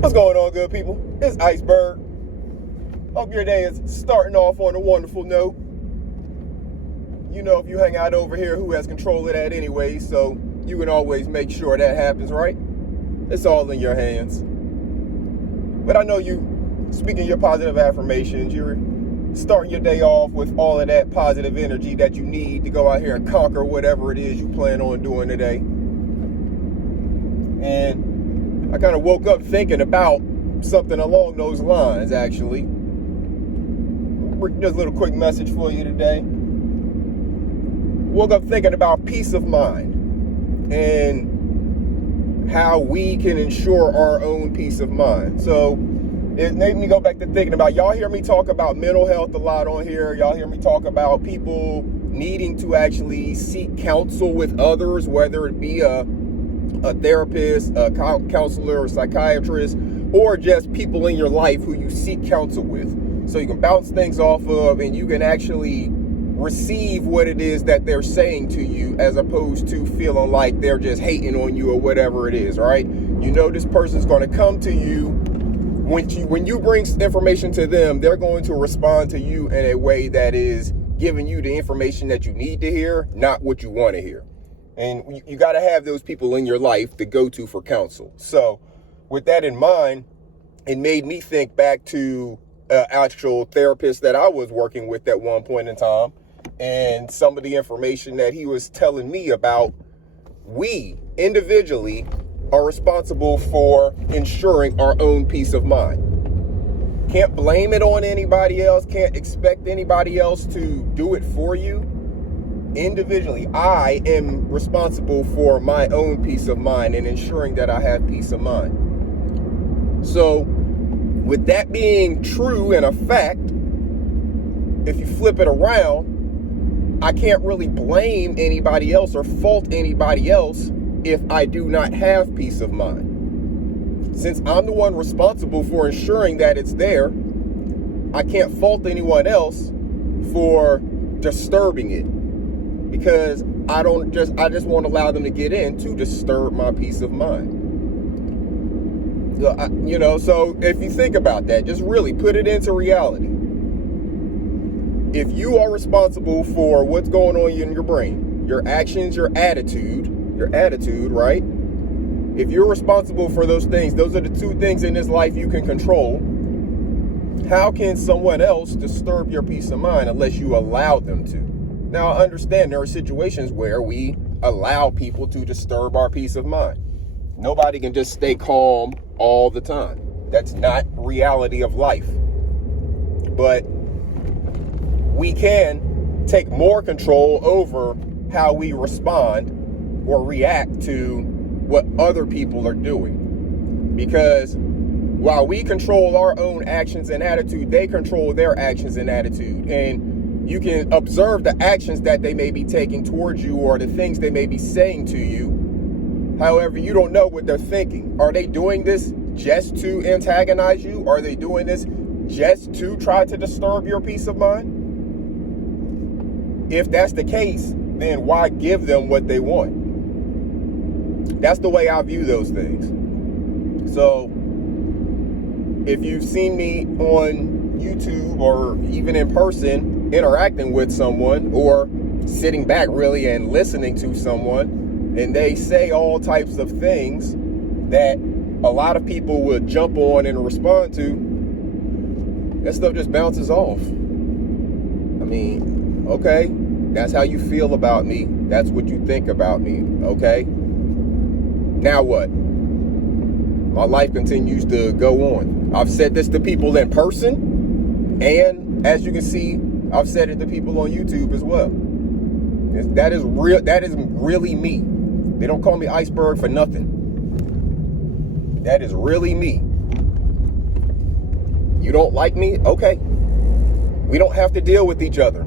What's going on, good people? It's Iceberg. Hope your day is starting off on a wonderful note. You know, if you hang out over here, who has control of that anyway, so you can always make sure that happens, right? It's all in your hands. But I know you, speaking your positive affirmations, you're starting your day off with all of that positive energy that you need to go out here and conquer whatever it is you plan on doing today. And I kind of woke up thinking about something along those lines, actually. Just a little quick message for you today. Woke up thinking about peace of mind and how we can ensure our own peace of mind. So it made me go back to thinking about, y'all hear me talk about mental health a lot on here. Y'all hear me talk about people needing to actually seek counsel with others, whether it be a therapist, a counselor, or psychiatrist, or just people in your life who you seek counsel with. So you can bounce things off of and you can actually receive what it is that they're saying to you, as opposed to feeling like they're just hating on you or whatever it is, right? You know this person's going to come to you. When you bring information to them, they're going to respond to you in a way that is giving you the information that you need to hear, not what you want to hear. And you got to have those people in your life to go to for counsel. So with that in mind, it made me think back to an actual therapist that I was working with at one point in time, and some of the information that he was telling me about. We individually are responsible for ensuring our own peace of mind. Can't blame it on anybody else. Can't expect anybody else to do it for you. Individually, I am responsible for my own peace of mind and ensuring that I have peace of mind. So, with that being true and a fact, if you flip it around, I can't really blame anybody else or fault anybody else if I do not have peace of mind. Since I'm the one responsible for ensuring that it's there, I can't fault anyone else for disturbing it. Because I just won't allow them to get in to disturb my peace of mind. So if you think about that, just really put it into reality. If you are responsible for what's going on in your brain, your actions, your attitude, right? If you're responsible for those things, those are the two things in this life you can control. How can someone else disturb your peace of mind unless you allow them to? Now, I understand there are situations where we allow people to disturb our peace of mind. Nobody can just stay calm all the time. That's not reality of life. But we can take more control over how we respond or react to what other people are doing. Because while we control our own actions and attitude, they control their actions and attitude. And you can observe the actions that they may be taking towards you or the things they may be saying to you. However, you don't know what they're thinking. Are they doing this just to antagonize you? Are they doing this just to try to disturb your peace of mind? If that's the case, then why give them what they want? That's the way I view those things. So if you've seen me on YouTube or even in person interacting with someone or sitting back really and listening to someone, and they say all types of things that a lot of people would jump on and respond to, that stuff just bounces off. I mean, okay, that's how you feel about me. That's what you think about me, okay? Now what? My life continues to go on. I've said this to people in person, and as you can see, I've said it to people on YouTube as well. That is real. That is really me. They don't call me Iceberg for nothing. That is really me. You don't like me? Okay. We don't have to deal with each other.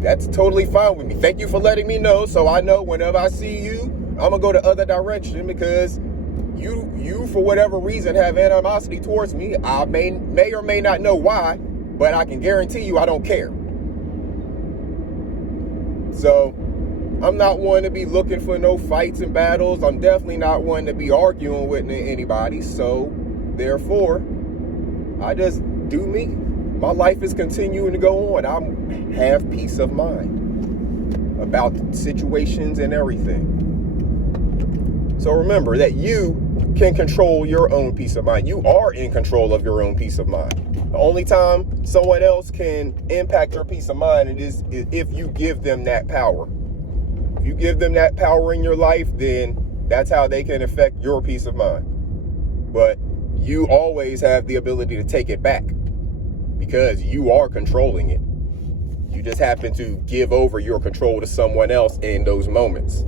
That's totally fine with me. Thank you for letting me know, so I know whenever I see you, I'm gonna go the other direction, because you for whatever reason have animosity towards me. I may or may not know why, but I can guarantee you I don't care. So I'm not one to be looking for no fights and battles. I'm definitely not one to be arguing with anybody. So Therefore, I just do me. My life is continuing to go on. I have peace of mind about situations and everything. So remember that you can control your own peace of mind. You are in control of your own peace of mind. The only time someone else can impact your peace of mind is if you give them that power. If you give them that power in your life, then that's how they can affect your peace of mind. But you always have the ability to take it back because you are controlling it. You just happen to give over your control to someone else in those moments.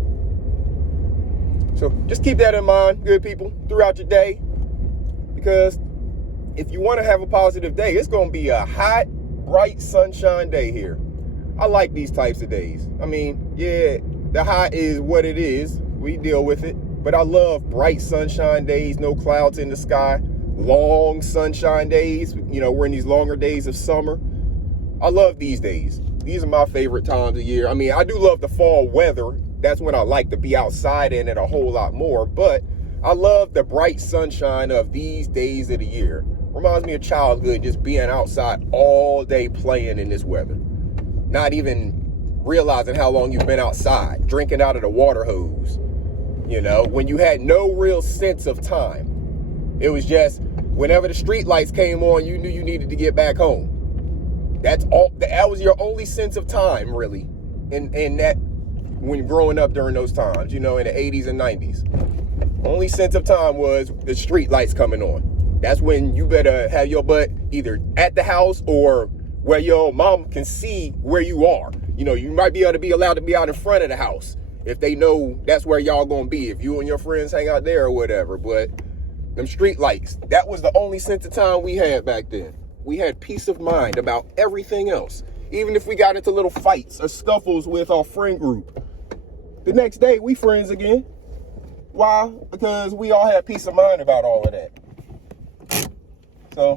So just keep that in mind, good people, throughout your day. Because if you want to have a positive day, it's going to be a hot, bright, sunshine day here. I like these types of days. I mean, yeah, the hot is what it is. We deal with it. But I love bright sunshine days, no clouds in the sky, long sunshine days. You know, we're in these longer days of summer. I love these days. These are my favorite times of year. I mean, I do love the fall weather. That's when I like to be outside in it a whole lot more. But I love the bright sunshine of these days of the year. Reminds me of childhood, just being outside all day playing in this weather. Not even realizing how long you've been outside, drinking out of the water hose. You know, when you had no real sense of time. It was just whenever the street lights came on, you knew you needed to get back home. That's all. That was your only sense of time, really, in that when growing up during those times, you know, in the 80s and 90s. Only sense of time was the street lights coming on. That's when you better have your butt either at the house or where your mom can see where you are. You know, you might be able to be allowed to be out in front of the house if they know that's where y'all gonna be, if you and your friends hang out there or whatever. But them street lights, that was the only sense of time we had back then. We had peace of mind about everything else. Even if we got into little fights or scuffles with our friend group, the next day we friends again. Why? Because we all had peace of mind about all of that. So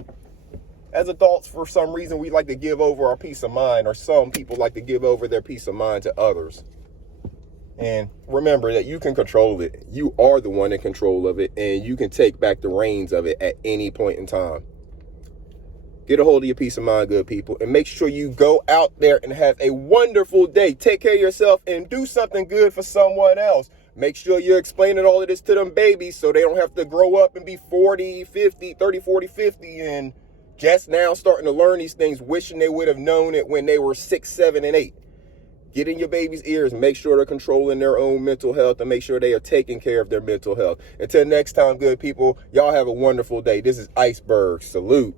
as adults, for some reason, we like to give over our peace of mind, or some people like to give over their peace of mind to others. And remember that you can control it. You are the one in control of it, and you can take back the reins of it at any point in time. Get a hold of your peace of mind, good people, and make sure you go out there and have a wonderful day. Take care of yourself and do something good for someone else. Make sure you're explaining all of this to them babies so they don't have to grow up and be 40, 50, 30, 40, 50, and just now starting to learn these things, wishing they would have known it when they were 6, 7, and 8. Get in your baby's ears, make sure they're controlling their own mental health, and make sure they are taking care of their mental health. Until next time, good people, y'all have a wonderful day. This is Iceberg. Salute.